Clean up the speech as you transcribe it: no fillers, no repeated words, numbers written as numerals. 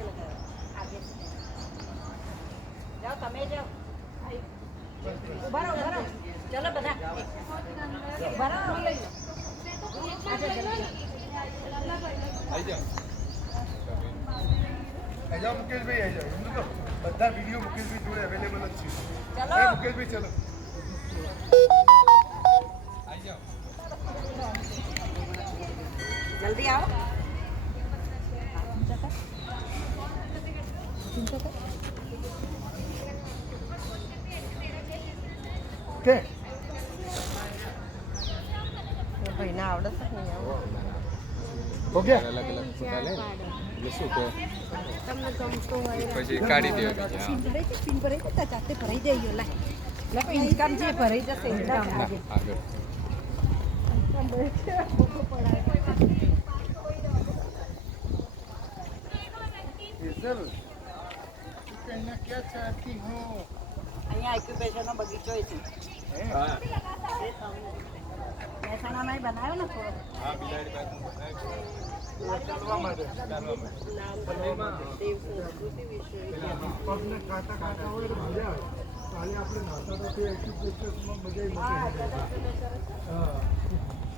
से लगाओ आगे से जाओ तमे जाओ उभा रहो चलो बता उभा रहो आजा जल्दी आई जाओ मुकेश भाई आई जाओ हिंदू तो બધા વિડિયો મુકેશ ભાઈ જોડે અવેલેબલ જ છે चलो મુકેશ ભાઈ ચલો आई जाओ जल्दी आओ કે ભાઈ ના આવડે છે નહીં हो गया अलग अलग फूटा ले એટલે શું કે તમને ગમતો હોય પછી કાઢી દેવા સીન ભરાઈ જતા જાતે ભરાઈ જાય લા લા ઇન્કમ જે ભરાઈ જશે ઇન્કમ આગળ इधर तू कहना क्या चाहती हो અહીંયા ઓક્યુપેશનનો બગીચો છે હા મહેસાણામાં બનાવ્યો ને થોડો હા બિલાડી બાજુ ચાલવા માટે પગને કાંટા કાંટા હોય તો મજા આવે કાલે આપણે નાતા તો તે એક્યુપ્રેશરમાં મજા આવી હા